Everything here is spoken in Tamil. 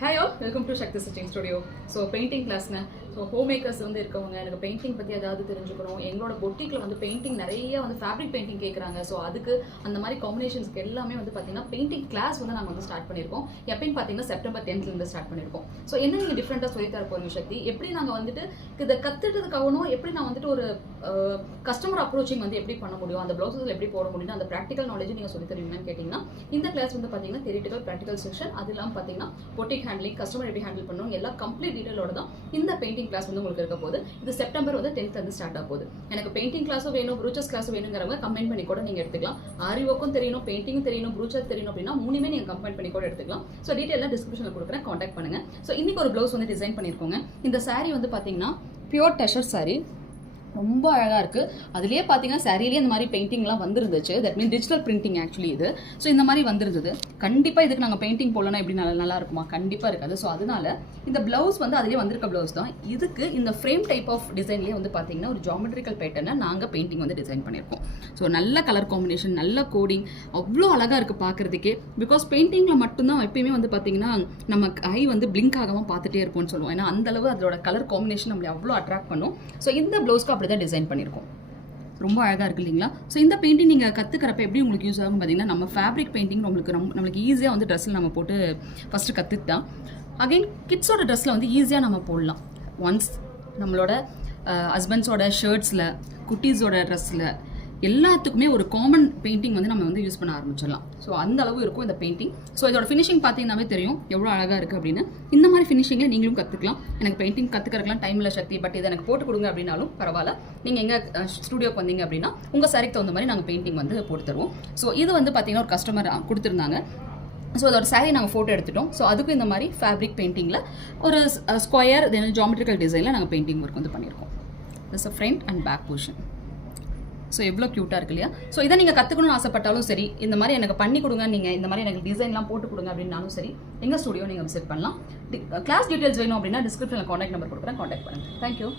Hi all, welcome to Shakti Stitching Studio. So painting class na. So homemakers வந்து இருக்கவங்க எனக்கு பெயிண்டிங் பத்தி ஏதாவது தெரிஞ்சுக்கணும். எங்களோட பொட்டிக்ல வந்து பெயிண்டிங் நிறைய வந்து ஃபேப்ரிக் பெயிண்டிங் கேக்குறாங்க. சோ அதுக்கு அந்த மாதிரி காம்பினேஷன்ஸ்க்கு எல்லாமே வந்து பாத்தீங்கன்னா பெயிண்டிங் கிளாஸ் வந்து நாங்க வந்து ஸ்டார்ட் பண்ணிருக்கோம். எப்பன்னு பாத்தீங்கன்னா செப்டம்பர் 10th ல இருந்து ஸ்டார்ட் பண்ணிருக்கோம். சோ என்ன நீங்க டிஃபரண்டா சொல்லி தர போறீங்க சக்தி? எப்படி நாங்க வந்துட்டு இத கத்துட்டதுக்காகணும் எப்படி நான் வந்துட்டு ஒரு கஸ்டமர் அப்ரோச்சிங் வந்து எப்படி பண்ண முடியும், அந்த ப்ளவுசஸ்ல எப்படி போட முடியும், அந்த பிராக்டிகல் நாலேஜ் நீங்க சொல்லி தருவீங்கன்னு கேட்டீங்கன்னா இந்த கிளாஸ் வந்து பாத்தீங்கன்னா தியரிட்டிக்கல் பிராக்டிகல் செக்ஷன், அது இல்லாம பாத்தீங்கன்னா பொட்டிக் ஹேண்ட்லிங், கஸ்டமர் எப்படி ஹேண்டில் பண்ணணும் எல்லா கம்ப்ளீட் டீடைலோட தான் இந்த பெயிண்டிங் கிளாஸ் வந்து உங்களுக்கு இருக்க போகுது. இது செப்டம்பர் வந்து 10th வந்து ஸ்டார்ட் ஆக போகுது. எனக்கு பெயிண்டிங் கிளாஸும் வேணும், ப்ரூச்சர்ஸ் கிளாஸும் வேணுங்கிறவங்க கம்பைன் பண்ணி கூட நீங்க எடுத்துக்கலாம். ஆரி ஒர்க்கும் தெரியணும், பெயிண்டிங்கும் தெரியணும், ப்ரூச்சர் தெரியணும் அப்படின்னா மூணுமே நீங்க கம்பைன் பண்ணி கூட எடுத்துக்கலாம். ஸோ டீடைல் டிஸ்கிரிப்ஷன்ல கொடுக்குறேன், காண்டாக்ட் பண்ணுங்க. ஸோ இன்னைக்கு ஒரு ப்ளவுஸ் வந்து டிசைன் பண்ணிருக்கோங்க. இந்த சாரீ வந்து பாத்தீங்கன்னா பியூர் டெஷர் சாரீ, ரொம்ப அழகா இருக்கு. அதுலயே பாத்தீங்கன்னா சாரிலேயே இந்த மாதிரி பெயிண்டிங்லாம் வந்துருந்துச்சு. That mean digital printing actually இது. ஸோ இந்த மாதிரி வந்துருந்தது. கண்டிப்பா இதுக்கு நாங்கள் பெயிண்டிங் போடலன்னா எப்படி நல்லா இருக்குமா? கண்டிப்பா இருக்காது. ஸோ அதனால இந்த பிளவுஸ் வந்து அதுலேயே வந்திருக்க பிளவுஸ் தான். இதுக்கு இந்த ஃப்ரேம் டைப் ஆஃப் டிசைன்லேயே வந்து பார்த்தீங்கன்னா ஒரு ஜாமெட்ரிக்கல் பேட்டர்னை நாங்கள் பெயிண்டிங் வந்து டிசைன் பண்ணியிருக்கோம். ஸோ நல்ல கலர் காம்பினேஷன், நல்ல கோடிங், அவ்வளோ அழகாக இருக்குது பார்க்குறதுக்கே. பிகாஸ் பெயிண்டிங்கில் மட்டும்தான் எப்பயுமே வந்து பார்த்தீங்கன்னா நம்ம ஐ வந்து பிளிங்க் ஆகாமல் பார்த்துட்டே இருப்போம்னு சொல்லுவோம். ஏன்னா அந்தளவு அதோட கலர் காம்பினேஷன் நம்மளை அவ்வளோ அட்ராக்ட் பண்ணும். ஸோ இந்த ப்ளவுஸ்க்கு அப்படி தான் டிசைன் பண்ணியிருக்கோம். ரொம்ப அழகாக இருக்குது இல்லைங்களா? ஸோ இந்த பெயிண்டிங் நீங்கள் கற்றுக்கிறப்ப எப்படி உங்களுக்கு யூஸ் ஆகும் பார்த்தீங்கன்னா, நம்ம ஃபேப்ரிக் பெயிண்டிங் நம்மளுக்கு ஈஸியாக வந்து ட்ரெஸ்ஸில் நம்ம போட்டு ஃபஸ்ட்டு கற்றுக்கிட்டா அகைன் கிட்ஸோட ட்ரெஸ்ஸில் வந்து ஈஸியாக நம்ம போடலாம். ஒன்ஸ் நம்மளோட ஹஸ்பண்ட்ஸோட ஷர்ட்ஸில், குட்டீஸோட ட்ரெஸ்ஸில் எல்லாத்துக்குமே ஒரு காமன் பெயிண்டிங் வந்து நம்ம வந்து யூஸ் பண்ண ஆரம்பிச்சிடலாம். ஸோ அந்த அளவு இருக்கும் இந்த பெயிண்டிங். ஸோ இதோட ஃபினிஷிங் பார்த்தீங்கன்னாவே தெரியும் எவ்வளோ அழகாக இருக்குது அப்படின்னு. இந்த மாதிரி ஃபினிஷிங்கில் நீங்களும் கற்றுக்கலாம். எனக்கு பெயிண்டிங் கற்றுக்கிறதுலாம் டைம் இல்லை சக்தி, பட் இதை எனக்கு போட்டு கொடுங்க அப்படின்னாலும் பரவாயில்ல. நீங்கள் எங்கள் ஸ்டூடியோக்கு வந்தீங்க அப்படின்னா உங்கள் சாரிக்கு தகுந்த மாதிரி நாங்கள் பெயிண்டிங் வந்து போட்டு தருவோம். ஸோ இது வந்து பார்த்தீங்கன்னா ஒரு கஸ்டமர் கொடுத்துருந்தாங்க. ஸோ அதோட சாரீ நாங்கள் ஃபோட்டோ எடுத்துட்டோம். ஸோ அதுக்கும் இந்த மாதிரி ஃபேப்ரிக் பெயிண்டிங்கில் ஒரு ஸ்கொயர் தென் ஜாமெட்ரிக்கல் டிசைனில் நாங்கள் பெயிண்டிங் ஒர்க் வந்து பண்ணியிருக்கோம். This front and back portion. So எவ்வளோ க்யூட்டாக இருக்கு இல்லையா? ஸோ இதை நீங்கள் கற்றுக்கணும்னு ஆசைப்பட்டாலும் சரி, இந்த மாதிரி எனக்கு பண்ணி கொடுங்க, நீங்கள் இந்த மாதிரி எனக்கு டிசைன்லாம் போட்டு கொடுங்க அப்படின்னாலும் சரி, எங்கள் ஸ்டுடியோ நீங்கள் விசிட் பண்ணலாம். கிளாஸ் டீட்டெயில்ஸ் வேணும் அப்படின்னா டிஸ்கிரிப்ஷனில் காண்டாக்ட் நம்பர் கொடுக்குறேன், காண்டாக்ட் பண்ணுங்கள். தேங்க்யூ.